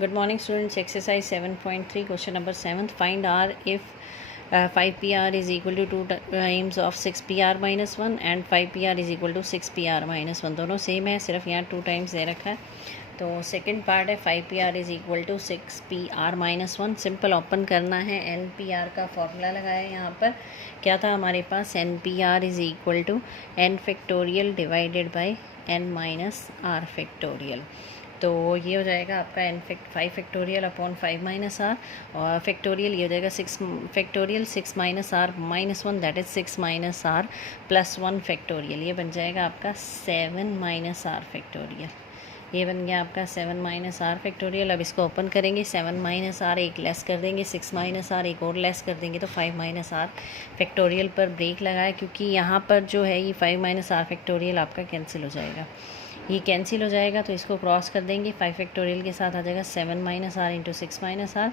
Good morning, students. Exercise 7.3, question number 7. Find R if 5PR is equal to 2 times of 6PR minus 1 and 5PR is equal to 6PR minus 1. दोनों same है, सिर्फ यहाँ 2 times they रखा है. तो second part है 5PR is equal to 6PR minus 1. Simple open करना है. NPR का फॉर्मूला लगाया है. यहाँ पर क्या था हमारे पास? NPR is equal to n factorial divided by n minus r factorial. तो ये हो जाएगा आपका five factorial upon 5 minus r, और फैक्टोरियल ये हो जाएगा 6 factorial 6 minus r minus 1, that is 6 minus r plus 1 factorial. ये बन जाएगा आपका 7 माइनस आर फैक्टोरियल. ये बन गया आपका 7 माइनस आर फैक्टोरियल. अब इसको ओपन करेंगे. 7 माइनस आर एक लेस कर देंगे, 6 माइनस आर एक और लेस कर देंगे, तो 5 माइनस आर फैक्टोरियल पर ब्रेक लगाए, क्योंकि यहाँ पर जो है ये 5 माइनस आर फैक्टोरियल आपका कैंसिल हो जाएगा. ये कैंसिल हो जाएगा तो इसको क्रॉस कर देंगे. 5 फैक्टोरियल के साथ आ जाएगा 7 minus r into 6 minus r,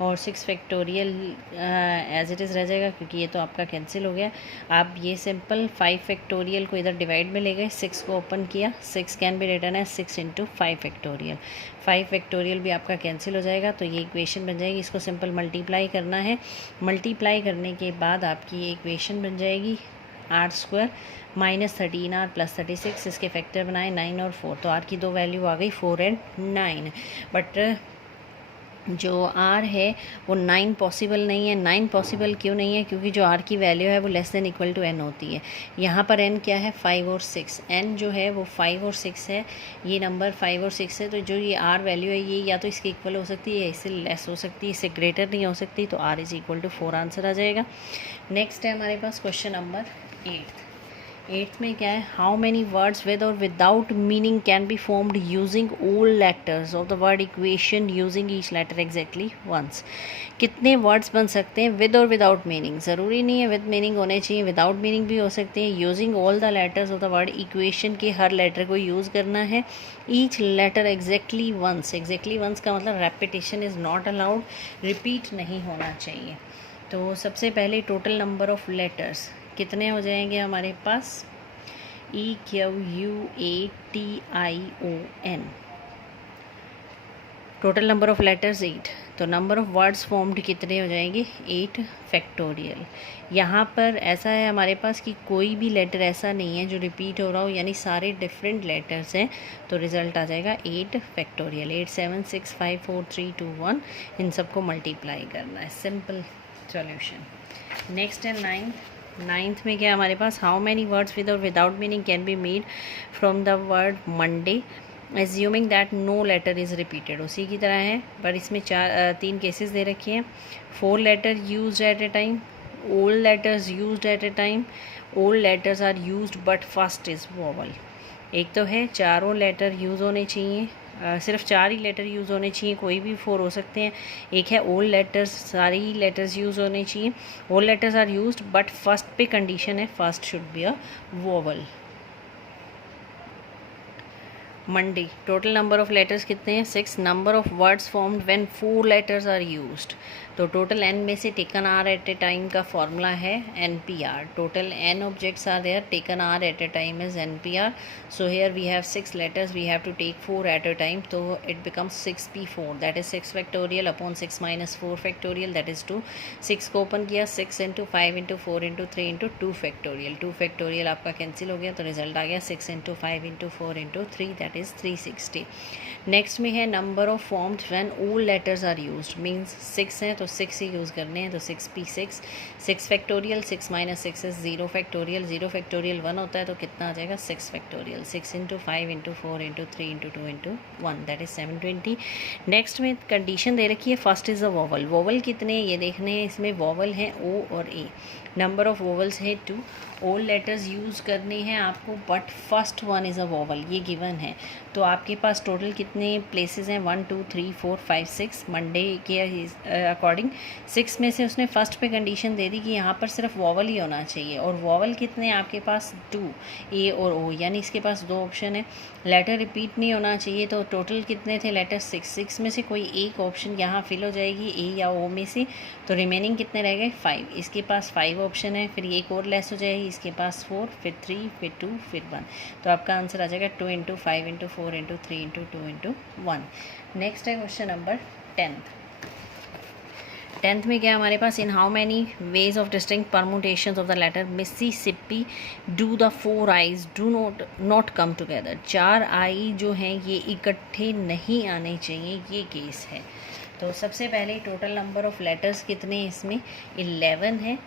और 6 फैक्टोरियल एज इट इज़ रह जाएगा, क्योंकि ये तो आपका कैंसिल हो गया. आप ये सिंपल 5 फैक्टोरियल को इधर डिवाइड में ले गए, 6 को ओपन किया. 6 कैन बी रिटन है 6 इंटू 5 फैक्टोरियल. 5 फैक्टोरियल भी आपका कैंसिल हो जाएगा, तो ये इक्वेशन बन जाएगी. इसको सिंपल मल्टीप्लाई करना है. मल्टीप्लाई करने के बाद आपकी ये इक्वेशन बन जाएगी are square minus 13R plus 36. इसके फैक्टर बनाए 9 और 4, तो आर की दो वैल्यू आ गई 4 एंड 9. बट जो आर है वो 9 पॉसिबल नहीं है. 9 पॉसिबल क्यों नहीं है? क्योंकि जो आर की वैल्यू है वो less than equal to n होती है. यहाँ पर n क्या है? 5 और 6. n जो है वो 5 और 6 है. ये नंबर 5 और 6 है, तो जो ये आर वैल्यू है ये या तो इसके इक्वल हो सकती है, इससे लेस हो सकती है, इससे ग्रेटर नहीं हो सकती. तो r is equal to 4 answer आ जाएगा. नेक्स्ट है हमारे पास क्वेश्चन नंबर 8 में क्या है? हाउ मैनी वर्ड्स विद और without meaning can be formed using all letters of the word equation using each letter exactly once. कितने वर्ड्स बन सकते हैं विद और विदाउट मीनिंग? ज़रूरी नहीं है विद मीनिंग होने चाहिए, विदाउट मीनिंग भी हो सकते हैं. Using all the letters of the word equation के हर लेटर को यूज़ करना है. Each letter exactly once. Exactly once का मतलब repetition is not allowed, repeat नहीं होना चाहिए. तो सबसे पहले टोटल नंबर ऑफ लेटर्स कितने हो जाएंगे हमारे पास? EQUATION. Total number of letters 8. तो नंबर ऑफ वर्ड्स फॉर्म्ड कितने हो जाएंगे? 8 फैक्टोरियल. यहाँ पर ऐसा है हमारे पास कि कोई भी लेटर ऐसा नहीं है जो रिपीट हो रहा हो, यानी सारे डिफरेंट लेटर्स हैं, तो रिज़ल्ट आ जाएगा 8 फैक्टोरियल. 8 7 6 5 4 3 2 1. इन सबको मल्टीप्लाई करना है. Simple solution. नेक्स्ट है 9th में क्या हमारे पास? हाउ मैनी वर्ड्स विद और without meaning can be made from the word Monday assuming that no letter is repeated. उसी की तरह है, पर इसमें 3 केसेस दे रखे हैं. 4 letter use at a time, all letters use at a time, all letters are use but first is vowel. एक तो है चारों लेटर यूज़ होने चाहिए, सिर्फ 4 ही लेटर यूज़ होने चाहिए, कोई भी 4 हो सकते हैं. एक है ओल्ड लेटर्स, सारी लेटर्स यूज़ होने चाहिए. All letters are used but first पे कंडीशन है first should be a vowel. Monday total number of letters कितने हैं? 6. Number of words formed when 4 letters are used. तो टोटल n में से taken r at a time का formula है NPR. Total n objects are there, taken r at a time is NPR. So here we have 6 letters, we have to take 4 at a time, तो it becomes 6p4, that is 6 factorial upon 6 minus 4 factorial, that is 2. 6 को open किया, 6 into 5 into 4 into 3 into 2 factorial. 2 factorial आपका cancel हो गया, तो result आ गया 6 into 5 into 4 into 3, that is 360. Next में है number of formed when all letters are used, means 6 हैं तो 6 ही यूज़ करने हैं, तो 6p6. 6 factorial 6 minus 6 is 0 factorial. 0 factorial 1 होता है, तो कितना आ जाएगा? 6 factorial. 6 into 5 into 4 into 3 into 2 into 1, that is 720. Next में कंडीशन दे रखी है first is a vowel. Vowel कितने ये देखने हैं. इसमें वोवल है O और A. नंबर ऑफ वोवल्स है 2. ऑल लेटर्स यूज़ करने हैं आपको, but first one is a vowel, ये गिवन है. तो आपके पास टोटल कितने प्लेसेस हैं? 1 2 3 4 5 6. मंडे के अकॉर्डिंग 6 में से उसने फर्स्ट पे कंडीशन दे दी कि यहाँ पर सिर्फ वोवल ही होना चाहिए, और वोवल कितने हैं आपके पास? 2, A और O, यानी इसके पास 2 ऑप्शन है. लेटर रिपीट नहीं होना चाहिए, तो टोटल कितने थे लेटर? 6 में से कोई एक ऑप्शन यहाँ फिल हो जाएगी A या O में से, तो रिमेनिंग कितने रह गए? 5. इसके पास 5 ऑप्शन है, फिर एक और लेस हो जाएगी, इसके पास 4, फिर 3, फिर 2, फिर 1. तो आपका आंसर आ जाएगा 2 into 5 into 4 into 3 into 2 into 1। Next है क्वेश्चन नंबर 10th में क्या हमारे पास, in how many ways of distinct permutations of the letter Mississippi do the 4 I's do not come together. 4 I जो हैं ये इकट्ठे नहीं आने चाहिए, ये केस है। तो सबसे पहले टोटल नंबर ऑफ लेटर्स कितने हैं इसमें, 11 है।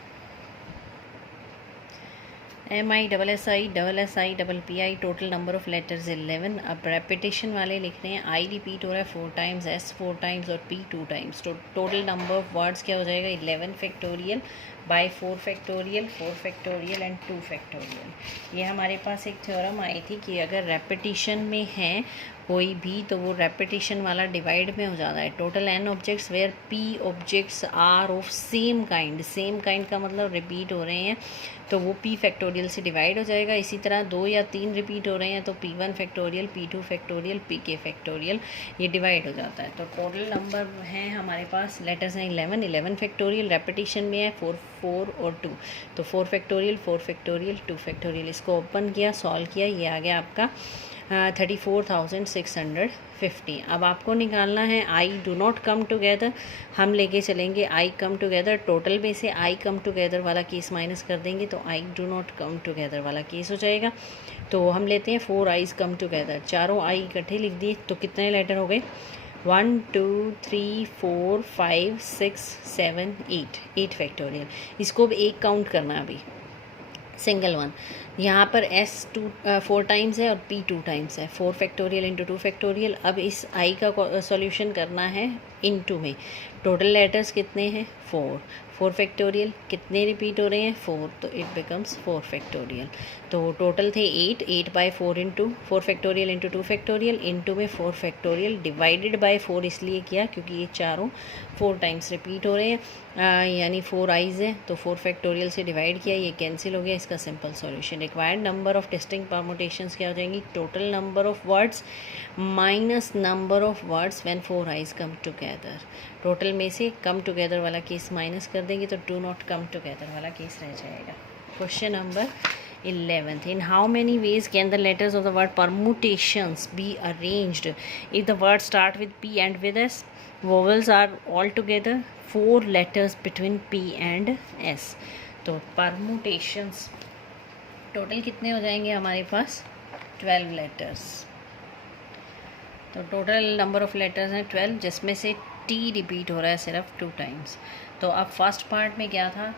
MI/SSI/PI total number of letters 11। अब रेपिटेशन वाले लिख रहे हैं, आई रिपीट हो रहा है 4 टाइम्स, S 4 टाइम्स और P 2 टाइम्स। तो टोटल नंबर ऑफ वर्ड्स क्या हो जाएगा, 11 factorial by 4 factorial, 4 factorial and 2 factorial. ये हमारे पास एक थ्योरम आई थी कि अगर रेपिटेशन में है कोई भी तो वो रेपिटेशन वाला डिवाइड में हो जाता है। Total n objects where P objects are of same kind, same kind का मतलब रिपीट हो रहे हैं तो वो P फैक्टोरियल से डिवाइड हो जाएगा। इसी तरह 2 या 3 रिपीट हो रहे हैं तो P1 factorial, P2 factorial, Pk factorial ये डिवाइड हो जाता है। तो टोटल नंबर हैं हमारे पास, लेटर्स हैं 11 फैक्टोरियल, रेपिटेशन में है 4 और 2 तो 4 फैक्टोरियल 4 फैक्टोरियल 2 फैक्टोरियल। इसको ओपन किया, सॉल्व किया, ये आ गया आपका 34,650। अब आपको निकालना है I do not come together, हम लेके चलेंगे आई कम टुगेदर। टोटल में से आई कम टुगेदर वाला केस माइनस कर देंगे तो I do not come together वाला केस हो जाएगा। तो हम लेते हैं 4 आईज कम टुगेदर, चारों आई इकट्ठे लिख दिए तो कितने लेटर हो गए, 1 2 3 4 5 6 7 8 फैक्टोरियल। इसको अब एक काउंट करना है अभी, सिंगल वन। यहाँ पर S 4 टाइम्स है और P 2 टाइम्स है, 4 फैक्टोरियल इंटू 2 फैक्टोरियल। अब इस I का सॉल्यूशन करना है इनटू में। टोटल लेटर्स कितने हैं, 4 फैक्टोरियल, कितने रिपीट हो रहे हैं, 4, तो इट बिकम्स 4 फैक्टोरियल। तो टोटल थे 8 by 4 into 4 factorial into 2 factorial into में 4 फैक्टोरियल डिवाइडेड बाय 4 इसलिए किया क्योंकि ये चारों 4 टाइम्स रिपीट हो रहे हैं, यानी 4 आईज है तो 4 फैक्टोरियल से डिवाइड किया, ये कैंसिल हो गया। इसका simple solution, required number of distinct permutations क्या हो जाएंगी, total number of words minus number of words when 4 eyes come together. Total में से कम टुगेदर वाला केस माइनस कर देंगे तो डू नॉट कम टुगेदर वाला केस रह जाएगा। Question number 11th, in how many ways can the letters of the word permutations be arranged if the words start with P and with S? Vowels are altogether 4 letters between P and S. तो permutations total कितने हो जाएंगे हमारे पास, 12 letters. तो total number of letters हैं 12, जिसमें से T repeat हो रहा है सिर्फ 2 टाइम्स। तो अब फर्स्ट पार्ट में क्या था,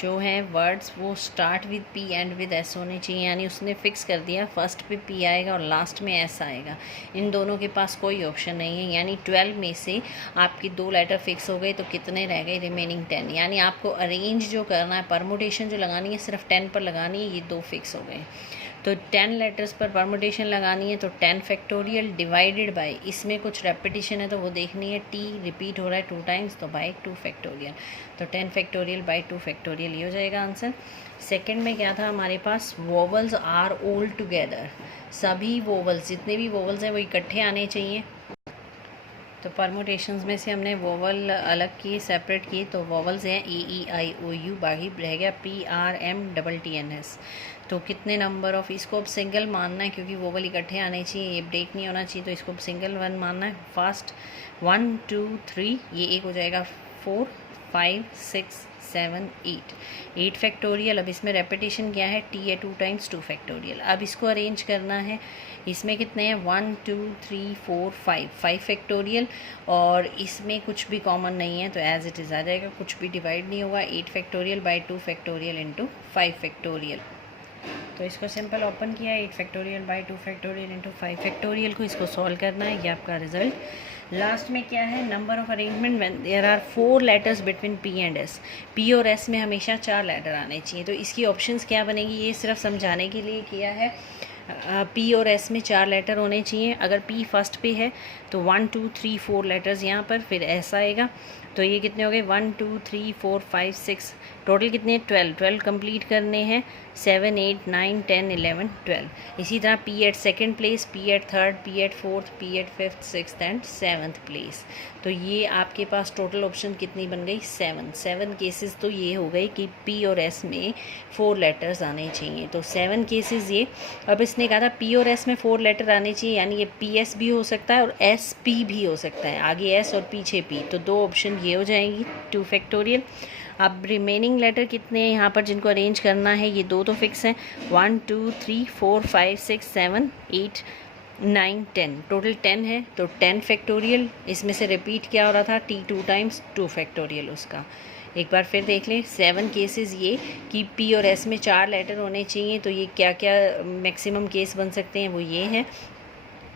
जो है वर्ड्स वो start with P and with S होने चाहिए, यानी उसने फिक्स कर दिया फर्स्ट पे P आएगा और लास्ट में S आएगा। इन दोनों के पास कोई ऑप्शन नहीं है, यानी 12 में से आपकी 2 लेटर फिक्स हो गए तो कितने रह गए, रिमेनिंग 10। यानी आपको अरेंज जो करना है, परमुटेशन जो लगानी है सिर्फ 10 पर लगानी है, ये 2 फिक्स हो गए। तो 10 लेटर्स पर परमुटेशन लगानी है तो 10 फैक्टोरियल डिवाइडेड बाय, इसमें कुछ रेपिटेशन है तो वो देखनी है, T रिपीट हो रहा है 2 टाइम्स तो बाय 2 फैक्टोरियल। तो 10 फैक्टोरियल बाय 2 फैक्टोरियल ये हो जाएगा आंसर। सेकंड में क्या था हमारे पास, वोवल्स आर ऑल टुगेदर, सभी वोवल्स जितने भी वोवल्स हैं वो इकट्ठे आने चाहिए। तो परमुटेशंस में से हमने वोवल अलग किए, सेपरेट किए, तो वोवल्स हैं E-E-I-O-U, बाकी रह गया P-R-M-T-T-N-S। तो कितने नंबर ऑफ, इसको अब सिंगल मानना है क्योंकि वोवल इकट्ठे आने चाहिए, ये ब्रेक नहीं होना चाहिए, तो इसको अब सिंगल वन मानना है। फास्ट 1 2 3, ये एक हो जाएगा 4 5 6 7 8 फैक्टोरियल। अब इसमें रेपिटेशन क्या है, T है 2 टाइम्स 2 फैक्टोरियल। अब इसको अरेंज करना है, इसमें कितने हैं 1 2 3 4 5 फैक्टोरियल, और इसमें कुछ भी कॉमन नहीं है तो एज इट इज़ आ जाएगा, कुछ भी डिवाइड नहीं होगा। 8 factorial by 2 factorial into 5 factorial. तो इसको सिंपल ओपन किया, 8 factorial by 2 factorial into 5 factorial को इसको सॉल्व करना है, ये आपका रिजल्ट। लास्ट में क्या है, number of arrangement when there are 4 letters between P and S। P और S में हमेशा 4 लेटर आने चाहिए। तो इसकी ऑप्शंस क्या बनेगी, ये सिर्फ समझाने के लिए किया है। P और S में 4 लेटर होने चाहिए। अगर P फर्स्ट पे है तो 1 2 3 4 लेटर्स यहाँ पर, फिर S आएगा। तो ये कितने हो गए, 1 2 3 4 5 6 टोटल कितने 12 कंप्लीट करने हैं 7 8 9 10 11 12। इसी तरह P at second place, P at third, P at fourth, P at fifth, sixth and seventh place. तो ये आपके पास टोटल ऑप्शन कितनी बन गई 7 केसेस। तो ये हो गई कि पी और एस में 4 लेटर्स आने चाहिए। तो 7 केसेस ये। अब इसने कहा था पी और एस में 4 लेटर आने चाहिए, यानी ये पी एस भी हो सकता है और एस पी भी हो सकता है, आगे एस और पीछे पी। तो 2 ऑप्शन ये हो जाएंगी 2 फैक्टोरियल। अब रिमेनिंग लेटर कितने हैं यहाँ पर जिनको अरेंज करना है, ये 2 तो फिक्स हैं 1 2 3 4 5 6 7 8 9 10, टोटल 10 है। तो 10 फैक्टोरियल। इसमें से रिपीट क्या हो रहा था टी 2 टाइम्स 2 फैक्टोरियल उसका। एक बार फिर देख लें 7 केसेस ये कि पी और एस में 4 लेटर होने चाहिए। तो ये क्या क्या मैक्सिमम केस बन सकते हैं वो ये हैं,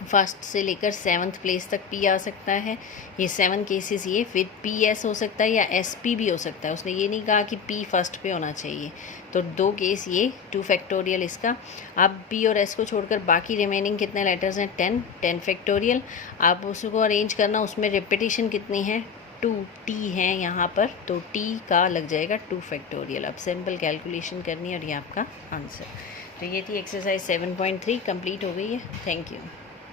फर्स्ट से लेकर 7th प्लेस तक पी आ सकता है। ये 7 केसेस ये विद पी एस हो सकता है या एस पी भी हो सकता है। उसने ये नहीं कहा कि पी फर्स्ट पे होना चाहिए। तो 2 केस ये 2 फैक्टोरियल इसका। अब पी और एस को छोड़कर बाकी रिमेनिंग कितने लेटर्स हैं 10 फैक्टोरियल। आप उसको अरेंज करना, उसमें रिपीटिशन कितनी है 2 टी हैं यहाँ पर, तो टी का लग जाएगा 2 फैक्टोरियल। अब सिंपल कैलकुलेशन करनी है और ये आपका आंसर। तो ये थी एक्सरसाइज 7.3 कंप्लीट हो गई है। Thank you.